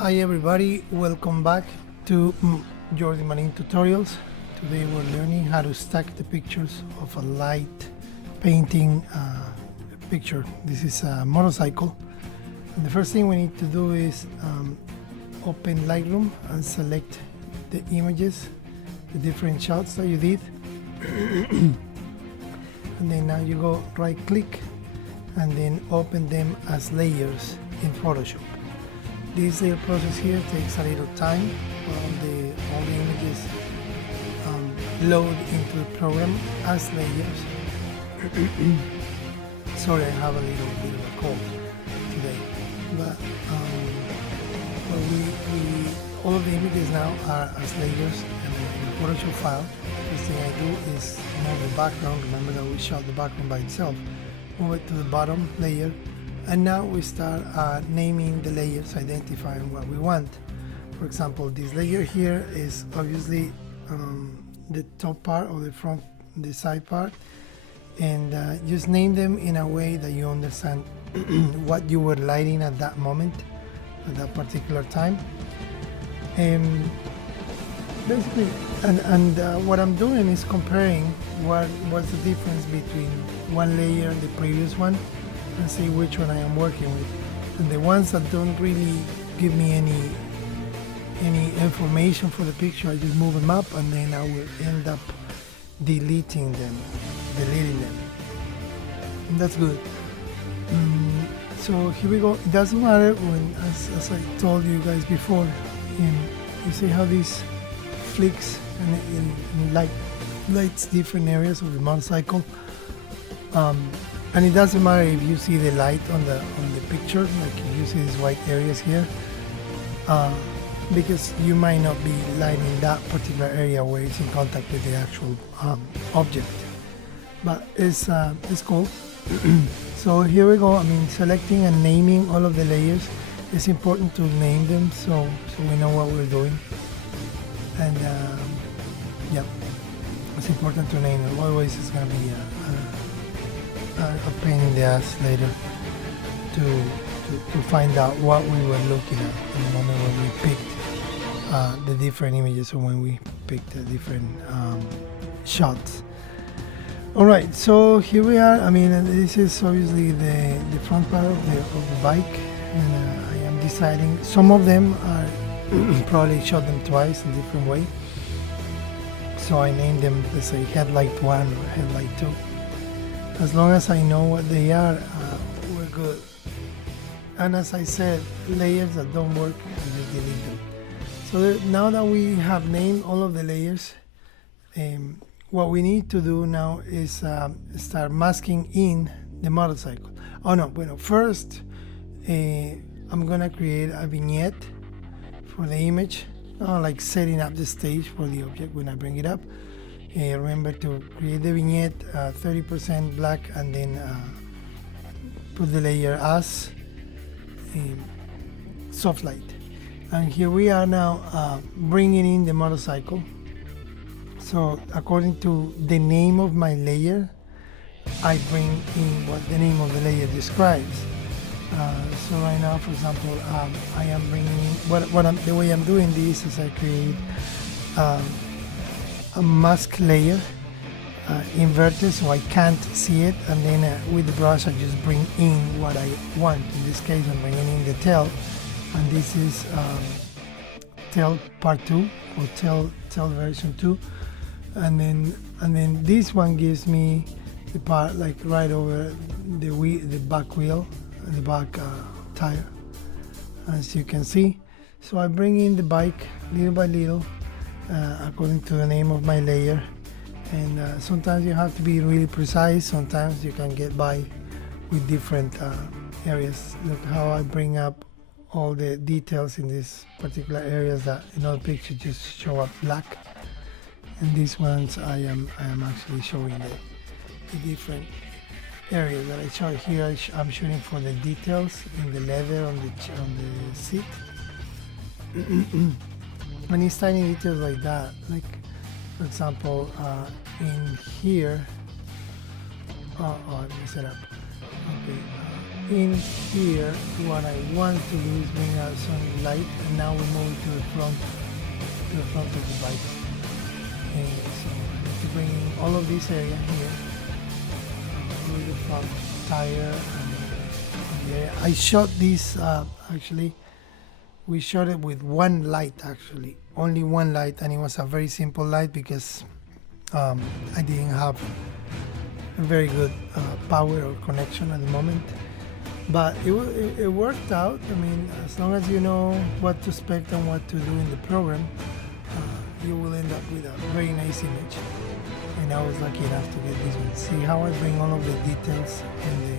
Hi everybody, welcome back to Jordy Marin tutorials. Today we're learning how to stack the pictures of a light painting picture. This is a motorcycle, and the first thing we need to do is open Lightroom and select the images, the different shots that you did. And then now you go right click and then open them as layers in Photoshop. This layer process here takes a little time while all the images load into the program as layers. Sorry, I have a little bit of a cold today, but all of the images now are as layers in the Photoshop file. First thing I do is move the background. Remember that we shot the background by itself. Move it to the bottom layer. And now we start naming the layers, identifying what we want. For example, this layer here is obviously the top part or the side part, and just name them in a way that you understand what you were lighting at that moment, at that particular time. Basically, and what I'm doing is comparing what's the difference between one layer and the previous one, and see which one I am working with. And the ones that don't really give me any information for the picture, I just move them up, and then I will end up deleting them. And that's good. So here we go. It doesn't matter when, as I told you guys before, you see how this flicks and lights different areas of the motorcycle. And it doesn't matter if you see the light on the picture, like if you see these white areas here, because you might not be lighting that particular area where it's in contact with the actual object. But it's cool. So here we go. I mean, selecting and naming all of the layers. It's important to name them so we know what we're doing. And yeah, it's important to name them. Otherwise, it's gonna be a pain in the ass later to find out what we were looking at in the moment when we picked the different images, or when we picked the different shots. Alright, so here we are. I mean, this is obviously the front part of the bike, and I am deciding. Some of them are probably shot them twice in different way, so I named them, let's say, headlight 1 or headlight 2. As long as I know what they are, we're good. And as I said, layers that don't work, I just delete them. So now that we have named all of the layers, what we need to do now is start masking in the motorcycle. Oh no, bueno, first I'm gonna create a vignette for the image, like setting up the stage for the object when I bring it up. Remember to create the vignette 30% black, and then put the layer as soft light. And here we are now bringing in the motorcycle. So according to the name of my layer, I bring in what the name of the layer describes. So right now, for example, I am bringing in the way I'm doing this is I create a mask layer inverted so I can't see it, and then with the brush I just bring in what I want. In this case, I'm bringing in the tail, and this is tail part 2 or tail version 2, and then this one gives me the part like right over the back wheel and the back tire, as you can see. So I bring in the bike little by little, according to the name of my layer, and sometimes you have to be really precise. Sometimes you can get by with different areas. Look how I bring up all the details in these particular areas that in other pictures just show up black, and these ones I am actually showing the different areas that I show here. I'm shooting for the details in the leather on the seat. And it's tiny details like that, like for example in here, let me set up. Okay, in here, what I want to do is bring out some light, and now we move to the front of the bike. And so I need to bring in all of this area here, with the front tire. Yeah, I shot this actually. We shot it with one light, actually, only one light, and it was a very simple light because I didn't have a very good power or connection at the moment. But it worked out. I mean, as long as you know what to expect and what to do in the program, you will end up with a very nice image. And I was lucky enough to get this one. See how I bring all of the details in the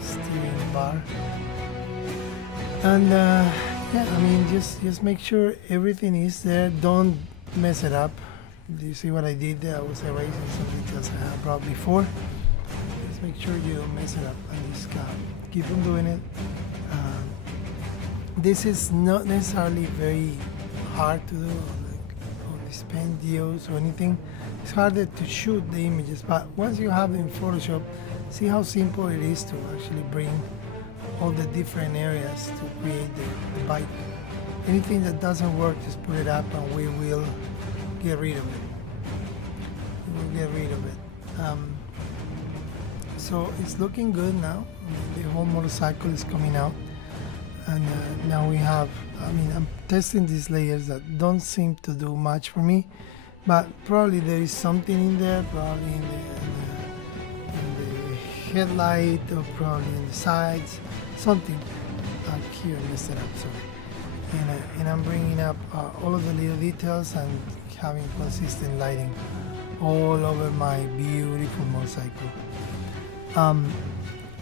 steering bar. And yeah, I mean, just make sure everything is there. Don't mess it up. Do you see what I did there? I was erasing some details I had brought before. Just make sure you don't mess it up and just keep on doing it. This is not necessarily very hard to do, like all these pen deals or anything. It's harder to shoot the images, but once you have them in Photoshop, see how simple it is to actually bring all the different areas to create the bike. Anything that doesn't work, just put it up and we will get rid of it. We will get rid of it. So it's looking good now. I mean, the whole motorcycle is coming out. And now we have, I mean, I'm testing these layers that don't seem to do much for me, but probably there is something in there, probably in the headlight or probably in the sides, something. Here I messed it up, sorry. And I'm bringing up all of the little details and having consistent lighting all over my beautiful motorcycle.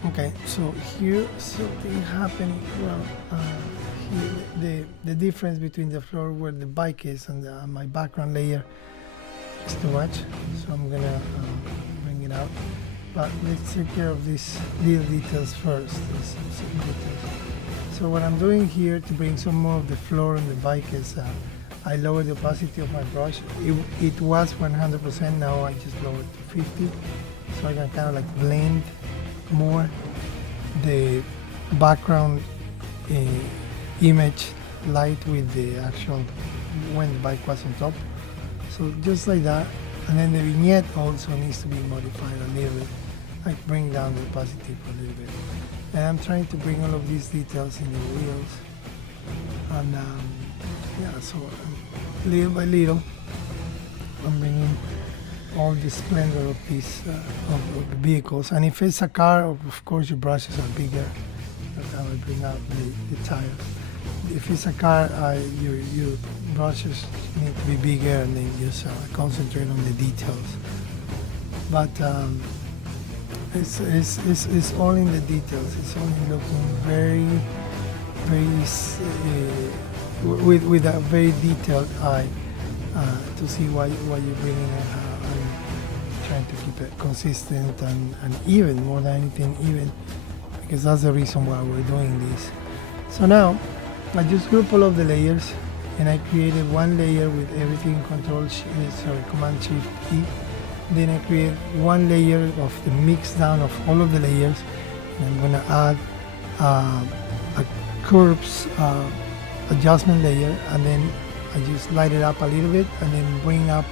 Okay, so here something happening. Well, here the difference between the floor where the bike is and my background layer is too much, so I'm gonna bring it out. But let's take care of these little details first. So what I'm doing here to bring some more of the floor on the bike is I lowered the opacity of my brush. It was 100%, now I just lowered to 50, so I can kind of like blend more the background image light with the actual when the bike was on top. So just like that. And then the vignette also needs to be modified a little bit, like bring down the opacity for a little bit. And I'm trying to bring all of these details in the wheels. And yeah, so little by little, I'm bringing all the splendor of these of the vehicles. And if it's a car, of course your brushes are bigger. I will bring out the tires. If it's a car, your brushes need to be bigger, and then just concentrate on the details. But it's all in the details. It's only looking very with a very detailed eye to see why you're bringing it. I'm trying to keep it consistent and even, more than anything, even, because that's the reason why we're doing this. So now I just group all of the layers, and I created one layer with everything Command Shift E. Then I create one layer of the mix down of all of the layers, and I'm gonna add a curves adjustment layer, and then I just light it up a little bit and then bring up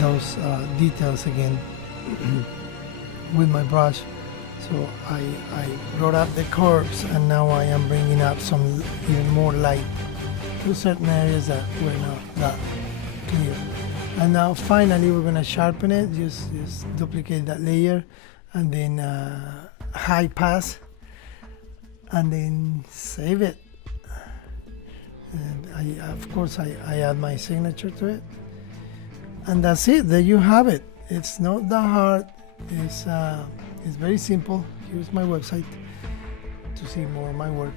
those details again with my brush. So I brought up the curves, and now I am bringing up some even more light to certain areas that were not that clear. And now finally we're going to sharpen it, just duplicate that layer, and then high pass, and then save it. And of course I add my signature to it, and that's it. There you have it. It's not that hard. It's very simple. Here's my website to see more of my work.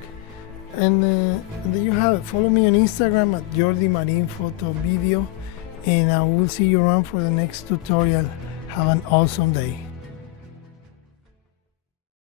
And there you have it. Follow me on Instagram at Jordy Marin Photo Video, and I will see you around for the next tutorial. Have an awesome day.